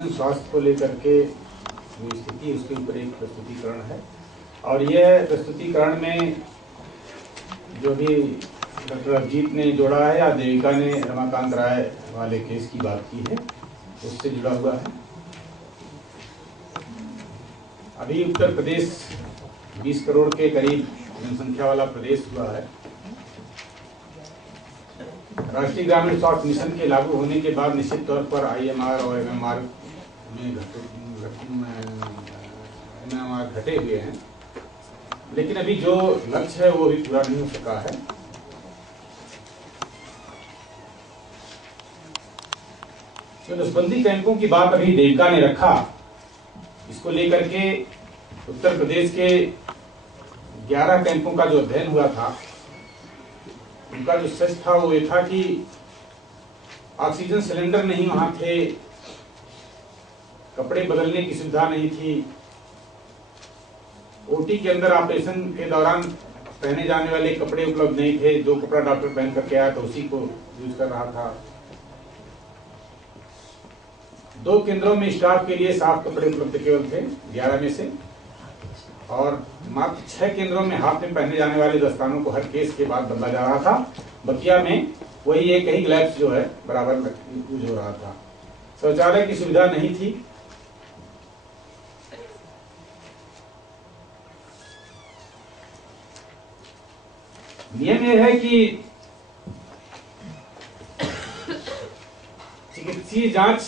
स्वास्थ्य को लेकर के जो स्थिति उसके ऊपर एक प्रस्तुतिकरण है और यह प्रस्तुतिकरण में जो भी डॉक्टर अभिजीत ने जोड़ा है या देविका ने रमाकांत राय वाले केस की बात की है उससे जुड़ा हुआ है। अभी उत्तर प्रदेश 20 करोड़ के करीब जनसंख्या वाला प्रदेश हुआ है। राष्ट्रीय ग्रामीण स्वास्थ्य मिशन के लागू होने के बाद निश्चित तौर पर IMR और MMR में घटे हुए हैं, लेकिन अभी जो लक्ष्य है वो भी पूरा नहीं हो सका है। तो नसबंदी कैंपों की बात अभी देविका ने रखा, इसको लेकर के उत्तर प्रदेश के 11 कैंपों का जो अध्ययन हुआ था उनका जो सच था वो ये था कि ऑक्सीजन सिलेंडर नहीं वहां थे, कपड़े बदलने की सुविधा नहीं थी, OT के अंदर ऑपरेशन के दौरान पहने जाने वाले कपड़े उपलब्ध नहीं थे। जो कपड़ा डॉक्टर पहन करके आया तो उसी को यूज कर रहा था। 2 केंद्रों में स्टाफ के लिए साफ कपड़े उपलब्ध केवल थे 11 में से, और मात्र 6 केंद्रों में हाथ में पहने जाने वाले दस्तानों को हर केस के बाद बदला जा रहा था। बकिया में वही एक ही ग्लव्स जो है बराबर यूज हो रहा था। शौचालय की सुविधा नहीं थी। नियम यह है कि चिकित्सीय जांच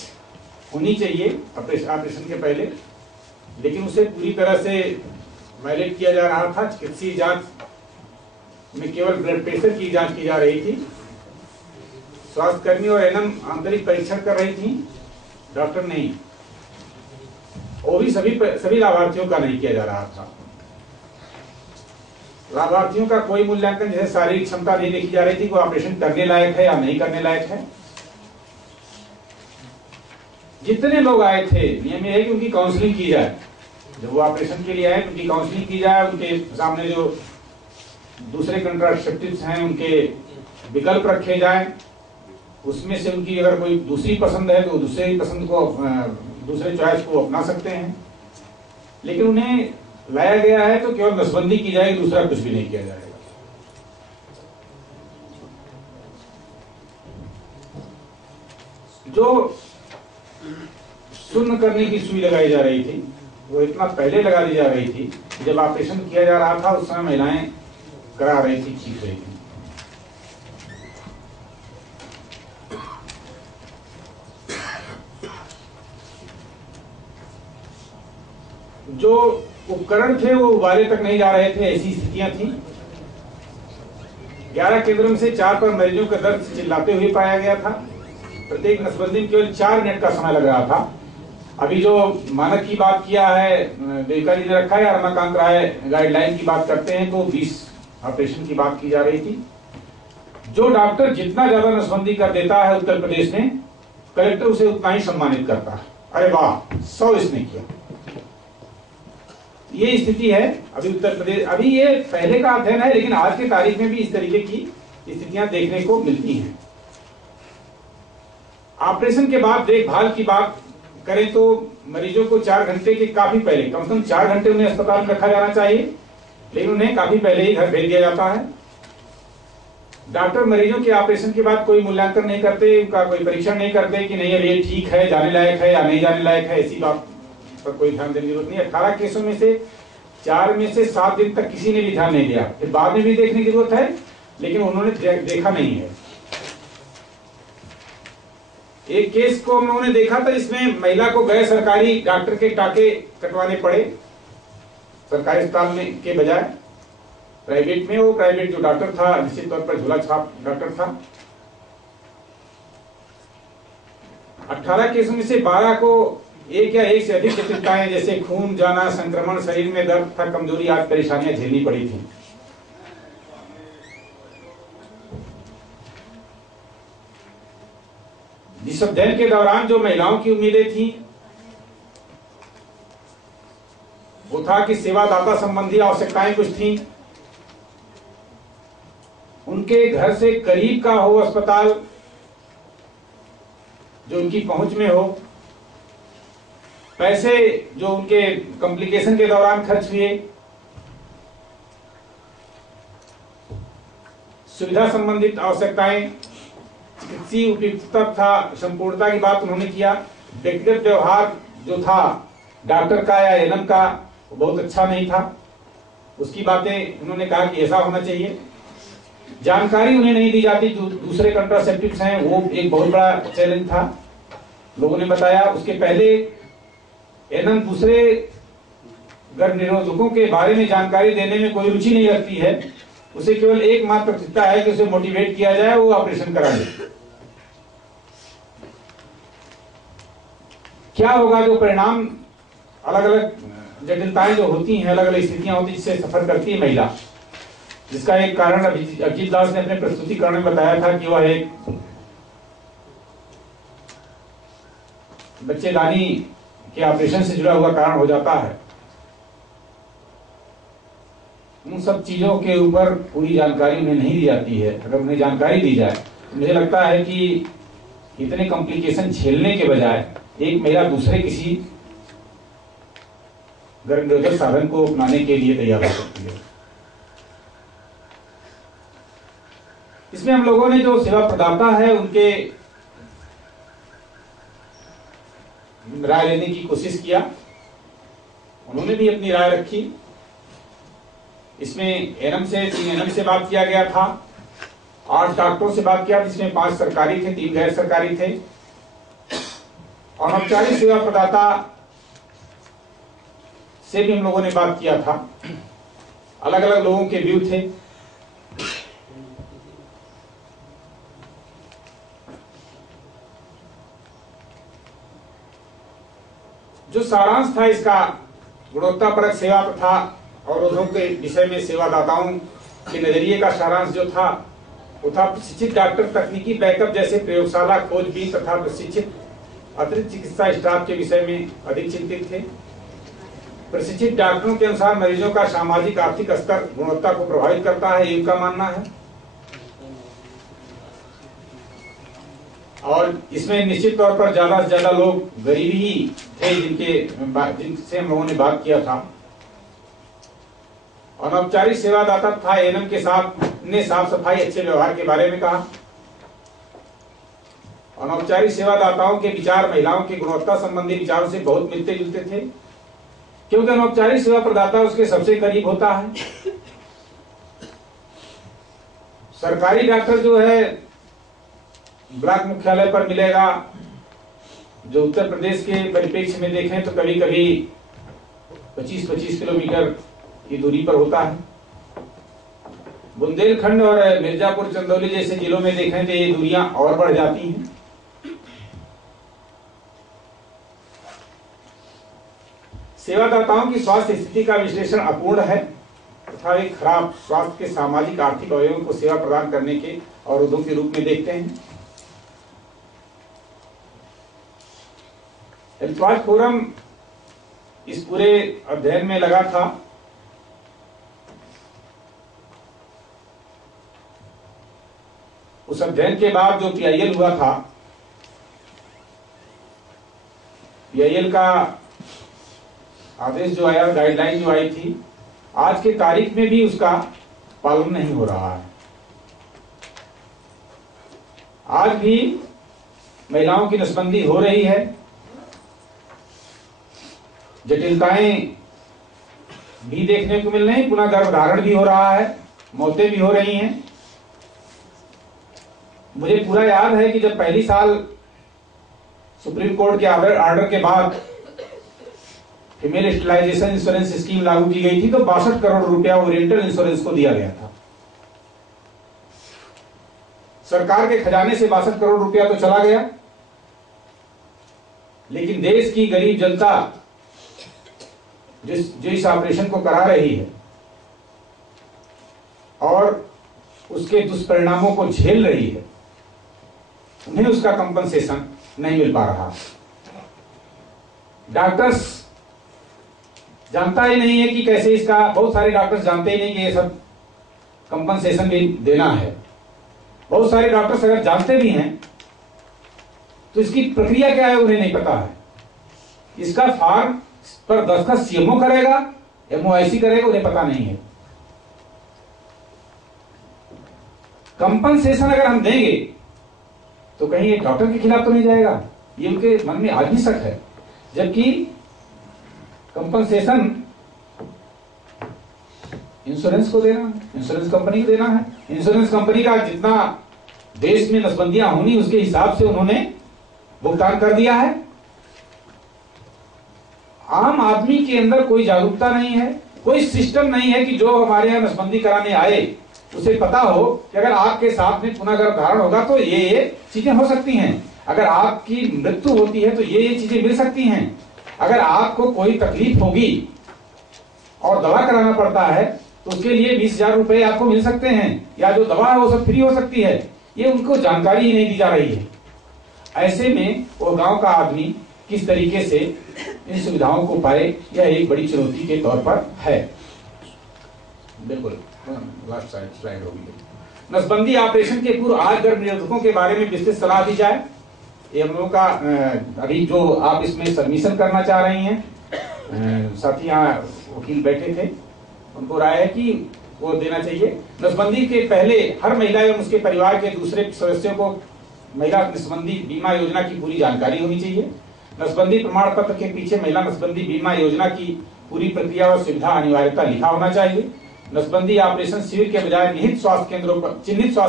होनी चाहिए ऑपरेशन के पहले, लेकिन उसे पूरी तरह से वायलेट किया जा रहा था। चिकित्सीय जांच में केवल ब्लड प्रेशर की जांच की जा रही थी। स्वास्थ्यकर्मी और एनएम आंतरिक परीक्षण कर रही थी, डॉक्टर नहीं। वो भी सभी लाभार्थियों का नहीं किया जा रहा था। लाभार्थियों का कोई मूल्यांकन, जैसे शारीरिक क्षमता नहीं देखी जा रही थी, वो ऑपरेशन करने लायक है या नहीं करने लायक है। जितने लोग आए थे, नियम यह है कि उनकी काउंसलिंग की जाए। जब वो ऑपरेशन के लिए आए उनकी काउंसलिंग की जाए, उनके सामने जो दूसरे कंट्रासेप्टिव्स हैं उनके विकल्प रखे जाएं। उसमें से उनकी अगर कोई दूसरी पसंद है तो दूसरे पसंद को, दूसरे चॉइस को अपना सकते हैं। लेकिन उन्हें लाया गया है तो केवल नसबंदी की जाएगी, दूसरा कुछ भी नहीं किया जाएगा। जो शून्य करने की सुई लगाई जा रही थी वो इतना पहले लगा दी जा रही थी कि जब ऑपरेशन किया जा रहा था उस समय महिलाएं करा रही थी, चीख रही थी। जो उपकरण थे वो उबाले तक नहीं जा रहे थे, ऐसी स्थितियां थी। 11 केंद्रों में से 4 पर मरीजों का दर्द से चिल्लाते हुए पाया गया था। प्रत्येक नसबंदी में केवल 4 मिनट का समय लग रहा था। अभी जो मानक की बात किया है देविका जी ने रखा है, या रमाकांत राय गाइडलाइन की बात करते हैं तो 20 ऑपरेशन की बात की जा रही थी। जो डॉक्टर जितना ज्यादा नसबंदी कर देता है उत्तर प्रदेश में, कलेक्टर उसे उतना ही सम्मानित करता है। अरे वाह, 100 इसने किया। ये स्थिति है अभी उत्तर प्रदेश। अभी ये पहले का अध्ययन है, लेकिन आज की तारीख में भी इस तरीके की स्थितियां देखने को मिलती हैं। ऑपरेशन के बाद देखभाल की बात करें तो मरीजों को 4 घंटे के काफी पहले, कम से कम 4 घंटे उन्हें अस्पताल में रखा जाना चाहिए, लेकिन उन्हें काफी पहले ही घर भेज दिया जाता है। डॉक्टर मरीजों के ऑपरेशन के बाद कोई मूल्यांकन नहीं करते, उनका कोई परीक्षण नहीं करते कि नहीं ये ठीक है, जाने लायक है या नहीं जाने लायक है। ऐसी बात पर कोई ध्यान देने की जरूरत नहीं। 18 केसों में से 4 में से 7 दिन तक किसी ने भी ध्यान नहीं दिया। फिर बाद में भी देखने की जरूरत है, लेकिन उन्होंने देखा नहीं है। एक केस को उन्होंने देखा था, इसमें महिला को गैर सरकारी डॉक्टर के टाके कटवाने पड़े, सरकारी अस्पताल में के बजाय प्राइवेट में। वो प्राइवेट जो डॉक्टर था निश्चित तौर पर झोला छाप डॉक्टर था। 18 केसों में से 12 को एक या एक से अधिक जटिलताएं जैसे खून जाना, संक्रमण, शरीर में दर्द था, कमजोरी आदि परेशानियां झेलनी पड़ी थी। इस अध्ययन के दौरान जो महिलाओं की उम्मीदें थी वो था कि सेवादाता संबंधी आवश्यकताएं कुछ थी, उनके घर से करीब का हो अस्पताल जो उनकी पहुंच में हो, पैसे जो उनके कॉम्प्लिकेशन के दौरान खर्च हुए, सुविधा संबंधित आवश्यकताएं, चिकित्सीय उपयुक्तता तथा संपूर्णता की बात उन्होंने किया। व्यक्तिगत व्यवहार जो था डॉक्टर का या एएनएम का बहुत अच्छा नहीं था, उसकी बातें उन्होंने कहा कि ऐसा होना चाहिए। जानकारी उन्हें नहीं दी जाती जो दूसरे कंट्रासेप्टिव्स हैं, वो एक बहुत बड़ा चैलेंज था, लोगों ने बताया। उसके पहले एएनएम दूसरे गर्भ निरोधकों के बारे में जानकारी देने में कोई रुचि नहीं रखती है, उसे केवल एकमात्र प्राथमिकता है कि उसे मोटिवेट किया जाए, वो ऑपरेशन करा ले। क्या होगा जो परिणाम, अलग अलग जटिलताएं जो होती हैं, अलग अलग स्थितियां होती हैं जिससे सफर करती है महिला, जिसका एक कारण अजीत दास ने अपने प्रस्तुतिकरण में बताया था कि वह एक बच्चेदानी के ऑपरेशन से जुड़ा हुआ कारण हो जाता है। उन सब चीजों के ऊपर पूरी जानकारी उन्हें नहीं दी जाती है। अगर उन्हें जानकारी दी जाए तो मुझे लगता है कि इतने कॉम्प्लिकेशन झेलने के बजाय एक महिला दूसरे किसी गर्भनिरोधक साधन को अपनाने के लिए तैयार हो सकती है। इसमें हम लोगों ने जो सेवा प्रदाता है उनके राय लेने की कोशिश किया, उन्होंने भी अपनी राय रखी। इसमें एएनएम से बात किया गया था, 8 डॉक्टरों से बात किया, जिसमें 5 सरकारी थे, 3 गैर सरकारी थे। और औपचारिक सेवा प्रदाता से भी हम लोगों ने बात किया था। अलग अलग लोगों के व्यू थे। जो सारांश था इसका, गुणवत्तापरक सेवा तथा अवरोधों के विषय में सेवादाताओं के नजरिए का सारांश जो था वो था प्रशिक्षित डॉक्टर तकनीकी बैकअप जैसे प्रयोगशाला खोजबीन तथा प्रशिक्षित अतिरिक्त चिकित्सा स्टाफ के विषय में अधिक चिंतित थे। प्रशिक्षित डॉक्टरों के अनुसार मरीजों का सामाजिक आर्थिक स्तर गुणवत्ता को प्रभावित करता है, ये उनका मानना है। और इसमें निश्चित तौर पर ज्यादा से ज्यादा लोग गरीब ही थे जिनसे हम लोगों ने बात किया था। अनौपचारिक सेवादाता था एएनएम के साथ ने साफ सफाई अच्छे व्यवहार के बारे में कहा। अनौपचारिक सेवादाताओं के विचार महिलाओं की गुणवत्ता संबंधी विचारों से बहुत मिलते जुलते थे, क्योंकि अनौपचारिक सेवा प्रदाता उसके सबसे करीब होता है। सरकारी डॉक्टर जो है ब्लॉक मुख्यालय पर मिलेगा, जो उत्तर प्रदेश के परिप्रेक्ष्य में देखें तो कभी कभी 25-25 किलोमीटर की दूरी पर होता है। बुंदेलखंड और मिर्जापुर चंदौली जैसे जिलों में देखें तो ये दूरियां और बढ़ जाती हैं। सेवादाताओं की स्वास्थ्य स्थिति का विश्लेषण अपूर्ण है तथा एक खराब स्वास्थ्य के सामाजिक आर्थिक अवयवों को सेवा प्रदान करने के अवरोधों के रूप में देखते हैं। हेल्थवाच फोरम इस पूरे अध्ययन में लगा था। उस अध्ययन के बाद जो पीआईएल हुआ था, पीआईएल का आदेश जो आया, गाइडलाइन जो आई थी, आज के तारीख में भी उसका पालन नहीं हो रहा है। आज भी महिलाओं की नसबंदी हो रही है, जटिलताएं भी देखने को मिल रही, पुनः गर्भधारण भी हो रहा है, मौतें भी हो रही हैं। मुझे पूरा याद है कि जब पहली साल सुप्रीम कोर्ट के ऑर्डर के बाद फीमेल स्टेलाइजेशन इंश्योरेंस स्कीम लागू की गई थी, तो 62 करोड़ रुपया ओरिएंटल इंश्योरेंस को दिया गया था। सरकार के खजाने से 62 करोड़ रुपया तो चला गया, लेकिन देश की गरीब जनता जो इस ऑपरेशन को करा रही है और उसके दुष्परिणामों को झेल रही है, उन्हें उसका कंपनसेशन नहीं मिल पा रहा। डॉक्टर्स जानता ही नहीं है कि कैसे इसका, बहुत सारे डॉक्टर्स जानते ही नहीं कि ये सब कंपनसेशन भी देना है। बहुत सारे डॉक्टर्स अगर जानते भी हैं तो इसकी प्रक्रिया क्या है उन्हें नहीं पता है। इसका फॉर्म पर दस्तखत सीएमओ करेगा, एमओआईसी करेगा, उन्हें पता नहीं है। कंपनसेशन अगर हम देंगे तो कहीं ये डॉक्टर के खिलाफ तो नहीं जाएगा, ये उनके मन में आज भी शक है। जबकि कंपनसेशन इंश्योरेंस को देना है, इंश्योरेंस कंपनी को देना है। इंश्योरेंस कंपनी का जितना देश में नसबंदियां होनी उसके हिसाब से उन्होंने भुगतान कर दिया है। आम आदमी के अंदर कोई जागरूकता नहीं है, कोई सिस्टम नहीं है कि जो हमारे यहाँ नसबंदी कराने आए उसे पता हो कि अगर आपके साथ में पुनः गर्भधारण होगा तो ये चीजें हो सकती हैं, अगर आपकी मृत्यु होती है तो ये चीजें मिल सकती हैं, अगर आपको कोई तकलीफ होगी और दवा कराना पड़ता है तो उसके लिए 20,000 रुपए आपको मिल सकते हैं, या जो दवा है वो सब फ्री हो सकती है। ये उनको जानकारी ही नहीं दी जा रही है। ऐसे में वो गांव का आदमी किस तरीके से इन सुविधाओं को पाए, यह एक बड़ी चुनौती के तौर पर है। बिल्कुल लास्ट स्लाइड होगी। नसबंदी ऑपरेशन के पूर्व आज गर्भ निरोधकों के बारे में विस्तृत सलाह दी जाए। ये हम लोगों का अभी जो आप इसमें सबमिशन करना चाह रही हैं, साथी यहाँ वकील बैठे थे, उनको राय है कि वो देना चाहिए। नसबंदी के पहले हर महिला एवं उसके परिवार के दूसरे सदस्यों को महिला नसबंदी बीमा योजना की पूरी जानकारी होनी चाहिए। नसबंदी प्रमाण पत्र के पीछे महिला नसबंदी बीमा योजना की पूरी प्रक्रिया और सुविधा अनिवार्यता लिखा होना चाहिए। नसबंदी ऑपरेशन शिविर के बजाय चिन्हित स्वास्थ्य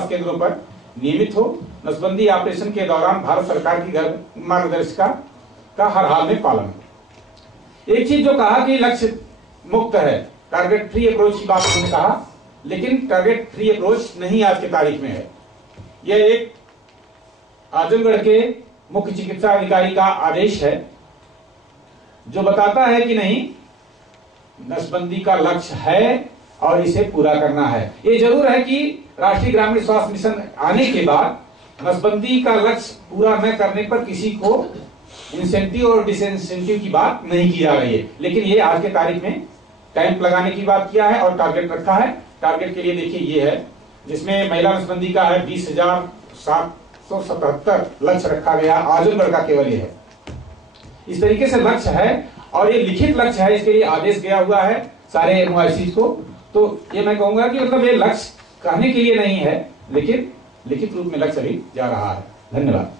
केंद्रों पर नियमित हो। नसबंदी ऑपरेशन के दौरान भारत सरकार की मार्गदर्शिका का हर हाल में पालन हो। एक चीज जो कहा कि लक्ष्य मुक्त है, टारगेट फ्री अप्रोच की बात उन्होंने कहा, लेकिन टारगेट फ्री अप्रोच नहीं आज के तारीख में है। यह एक आजमगढ़ के मुख्य चिकित्सा अधिकारी का आदेश है जो बताता है कि नहीं, नसबंदी का लक्ष्य है और इसे पूरा करना है। ये जरूर है कि राष्ट्रीय ग्रामीण स्वास्थ्य मिशन आने के बाद नसबंदी का लक्ष्य पूरा न करने पर किसी को इंसेंटिव और डिसइंसेंटिव की बात नहीं की जा रही है, लेकिन ये आज के तारीख में कैंप लगाने की बात किया है और टारगेट रखा है। टारगेट के लिए देखिए ये है, जिसमें महिला नसबंदी का है 20,777 लक्ष्य रखा गया, आजमगढ़ का केवल ये है। इस तरीके से लक्ष्य है और ये लिखित लक्ष्य है, इसके लिए आदेश गया हुआ है सारे एमओआईसी को। तो ये मैं कहूंगा कि मतलब ये लक्ष्य कहने के लिए नहीं है, लेकिन लिखित रूप में लक्ष्य अभी जा रहा है। धन्यवाद।